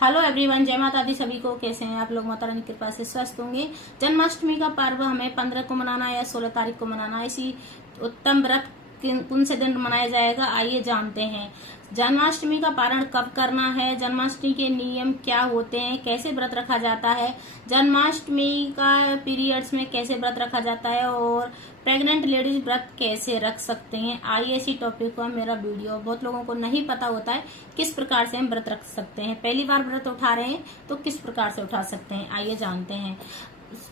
Hello everyone, जय माता दी सभी को। कैसे हैं आप लोग? माता रानी की कृपा से स्वस्थ होंगे। जन्माष्टमी का पर्व हमें 15 को मनाना है या 16 तारीख को मनाना है। इसी उत्तम व्रत कौन से दिन मनाया जाएगा, आइए जानते हैं। जन्माष्टमी का पारण कब करना है, जन्माष्टमी के नियम क्या होते हैं, कैसे व्रत रखा जाता है, जन्माष्टमी का पीरियड्स में कैसे व्रत रखा जाता है और प्रेग्नेंट लेडीज व्रत कैसे रख सकते हैं। आइए इसी टॉपिक को मेरा वीडियो। बहुत लोगों को नहीं पता होता है किस प्रकार से हम व्रत रख सकते हैं। पहली बार व्रत उठा रहे हैं तो किस प्रकार से उठा सकते हैं, आइए जानते हैं।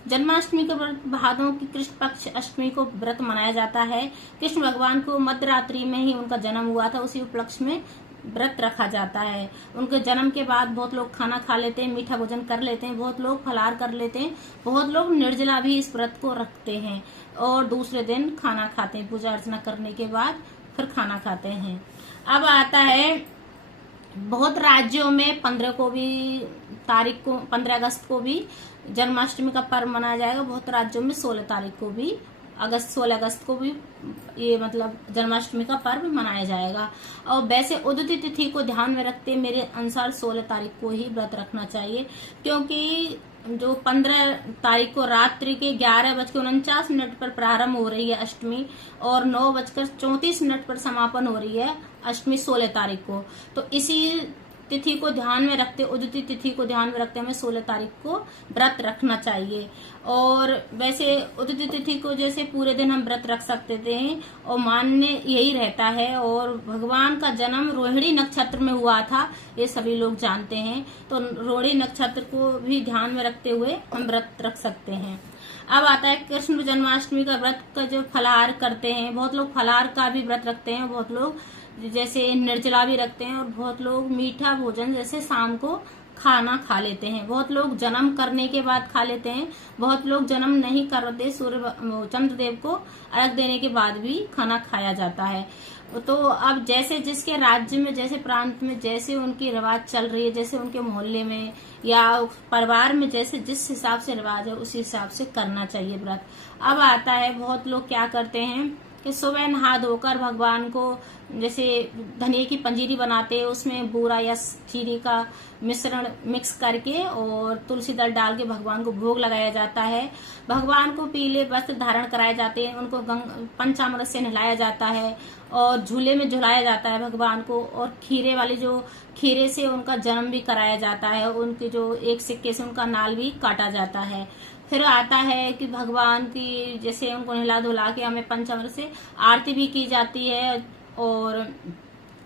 जन्माष्टमी का व्रत भादों की कृष्ण पक्ष अष्टमी को व्रत मनाया जाता है। कृष्ण भगवान को मध्य रात्रि में ही उनका जन्म हुआ था, उसी उपलक्ष्य में व्रत रखा जाता है। उनके जन्म के बाद बहुत लोग खाना खा लेते हैं, मीठा भोजन कर लेते हैं, बहुत लोग फलाहार कर लेते हैं, बहुत लोग निर्जला भी इस व्रत को रखते हैं और दूसरे दिन खाना खाते हैं। पूजा अर्चना करने के बाद फिर खाना खाते हैं। अब आता है, बहुत राज्यों में 15 को भी तारीख को 15 अगस्त को भी जन्माष्टमी का पर्व मनाया जाएगा। बहुत राज्यों में 16 तारीख को भी 16 अगस्त को भी ये मतलब जन्माष्टमी का पर्व मनाया जाएगा। और वैसे उदित तिथि को ध्यान में रखते मेरे अनुसार 16 तारीख को ही व्रत रखना चाहिए, क्योंकि जो 15 तारीख को रात्रि के 11:49 पर प्रारंभ हो रही है अष्टमी और 9:34 पर समापन हो रही है अष्टमी 16 तारीख को। तो इसी तिथि को ध्यान में रखते, उदित तिथि को ध्यान में रखते हमें 16 तारीख को व्रत रखना चाहिए। और वैसे उदित तिथि को जैसे पूरे दिन हम व्रत रख सकते थे और मान्य यही रहता है। और भगवान का जन्म रोहिणी नक्षत्र में हुआ था, ये सभी लोग जानते हैं। तो रोहिणी नक्षत्र को भी ध्यान में रखते हुए हम व्रत रख सकते हैं। अब आता है कृष्ण जन्माष्टमी का व्रत का जो फलाहार करते हैं। बहुत लोग फलाहार का भी व्रत रखते हैं, बहुत लोग जैसे निर्जला भी रखते हैं और बहुत लोग मीठा भोजन जैसे शाम को खाना खा लेते हैं। बहुत लोग जन्म करने के बाद खा लेते हैं, बहुत लोग जन्म नहीं करते, सूर्य चंद्रदेव को अर्घ देने के बाद भी खाना खाया जाता है। तो अब जैसे जिसके राज्य में, जैसे प्रांत में, जैसे उनकी रिवाज चल रही है, जैसे उनके मोहल्ले में या परिवार में जैसे जिस हिसाब से रिवाज है उसी हिसाब से करना चाहिए व्रत। अब आता है, बहुत लोग क्या करते हैं कि सुबह नहा धोकर भगवान को जैसे धनिया की पंजीरी बनाते हैं, उसमें बूरा या चीनी का मिश्रण मिक्स करके और तुलसी दल डाल के भगवान को भोग लगाया जाता है। भगवान को पीले वस्त्र धारण कराए जाते हैं, उनको पंचामृत से नहलाया जाता है और झूले में झुलाया जाता है भगवान को। और खीरे वाले जो खीरे से उनका जन्म भी कराया जाता है, उनके जो एक सिक्के से उनका नाल भी काटा जाता है। फिर आता है कि भगवान की जैसे उनको नहला धुला के हमें पंचामृत से आरती भी की जाती है और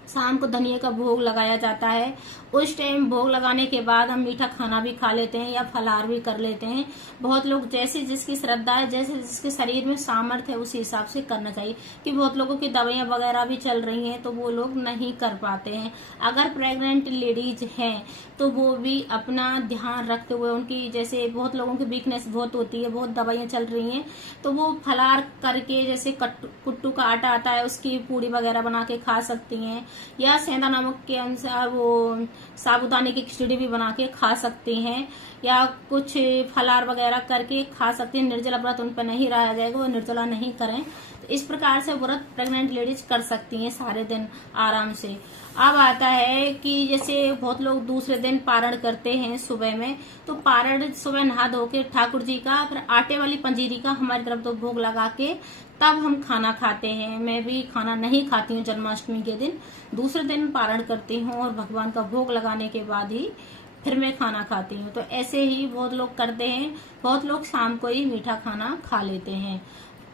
शाम को धनिया का भोग लगाया जाता है। उस टाइम भोग लगाने के बाद हम मीठा खाना भी खा लेते हैं या फलाहार भी कर लेते हैं। बहुत लोग जैसे जिसकी श्रद्धा है, जैसे जिसके शरीर में सामर्थ्य है उसी हिसाब से करना चाहिए। कि बहुत लोगों की दवाइयां वगैरह भी चल रही हैं तो वो लोग नहीं कर पाते हैं। अगर प्रेग्नेंट लेडीज हैं तो वो भी अपना ध्यान रखते हुए, उनकी जैसे बहुत लोगों की वीकनेस बहुत होती है, बहुत दवाइयां चल रही हैं, तो वो फलाहार करके जैसे कुट्टू का आटा आता है उसकी पूड़ी वगैरह बना के खा सकती हैं, या सेंधा नमक के अनुसार वो साबुदाने की खिचड़ी भी बना के खा सकती हैं, या कुछ फलाहार वगैरह करके खा सकती हैं। निर्जला व्रत उन पर नहीं रहा जाएगा, वो निर्जला नहीं करें। तो इस प्रकार से व्रत प्रेग्नेंट लेडीज कर सकती हैं सारे दिन आराम से। अब आता है कि जैसे बहुत लोग दूसरे दिन पारण करते हैं सुबह में, तो पारण सुबह नहा धो के ठाकुर जी का, फिर आटे वाली पंजीरी का हमारी तरफ तो भोग लगा के तब हम खाना खाते हैं। मैं भी खाना नहीं खाती हूँ जन्माष्टमी के दिन, दूसरे दिन पारण करती हूँ और भगवान का भोग लगाने के बाद ही फिर मैं खाना खाती हूँ। तो ऐसे ही बहुत लोग करते हैं। बहुत लोग शाम को ही मीठा खाना खा लेते हैं।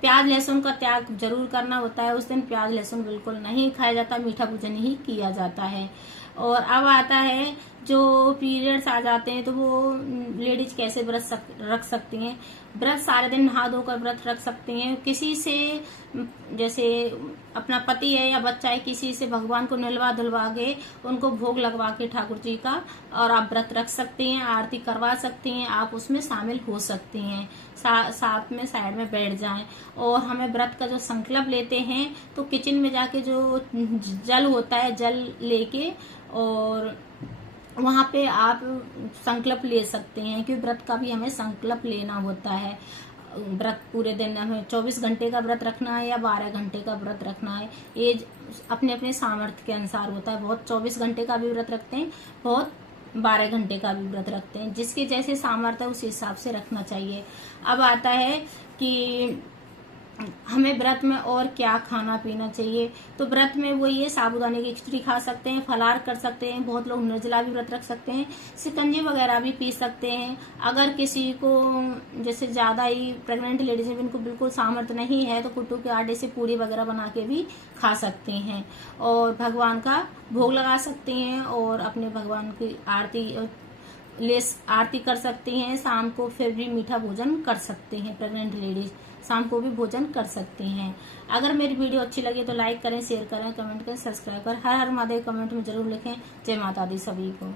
प्याज लहसुन का त्याग जरूर करना होता है, उस दिन प्याज लहसुन बिल्कुल नहीं खाया जाता, मीठा भोजन ही किया जाता है। और अब आता है, जो पीरियड्स आ जाते हैं तो वो लेडीज कैसे व्रत रख सकती हैं। व्रत सारे दिन नहा धोकर व्रत रख सकती हैं। किसी से जैसे अपना पति है या बच्चा है, किसी से भगवान को नहलवा धुलवा के उनको भोग लगवा के ठाकुर जी का, और आप व्रत रख सकती हैं, आरती करवा सकती हैं, आप उसमें शामिल हो सकती हैं। साथ में साइड में बैठ जाएं। और हमें व्रत का जो संकल्प लेते हैं तो किचन में जाके जो जल होता है, जल लेके और वहां पे आप संकल्प ले सकते हैं, क्योंकि व्रत का भी हमें संकल्प लेना होता है। व्रत पूरे दिन हमें 24 घंटे का व्रत रखना है या 12 घंटे का व्रत रखना है, ये अपने अपने सामर्थ्य के अनुसार होता है। बहुत 24 घंटे का भी व्रत रखते हैं, बहुत 12 घंटे का भी व्रत रखते हैं। जिसके जैसे सामर्थ्य उस हिसाब से रखना चाहिए। अब आता है कि हमें व्रत में और क्या खाना पीना चाहिए। तो व्रत में वो ये साबूदाने की खिचड़ी खा सकते हैं, फलाहार कर सकते हैं, बहुत लोग निर्जला भी व्रत रख सकते हैं, शिकंजी वगैरह भी पी सकते हैं। अगर किसी को जैसे ज्यादा ही प्रेग्नेंट लेडीज है, जिनको बिल्कुल सामर्थ्य नहीं है, तो कुट्टू के आटे से पूड़ी वगैरह बना के भी खा सकते हैं और भगवान का भोग लगा सकते हैं और अपने भगवान की आरती कर सकती हैं। शाम को फिर भी मीठा भोजन कर सकते हैं। प्रेग्नेंट लेडीज शाम को भी भोजन कर सकते हैं। अगर मेरी वीडियो अच्छी लगी तो लाइक करें, शेयर करें, कमेंट करें, सब्सक्राइब करें। हर हर महादेव कमेंट में जरूर लिखें। जय माता दी सभी को।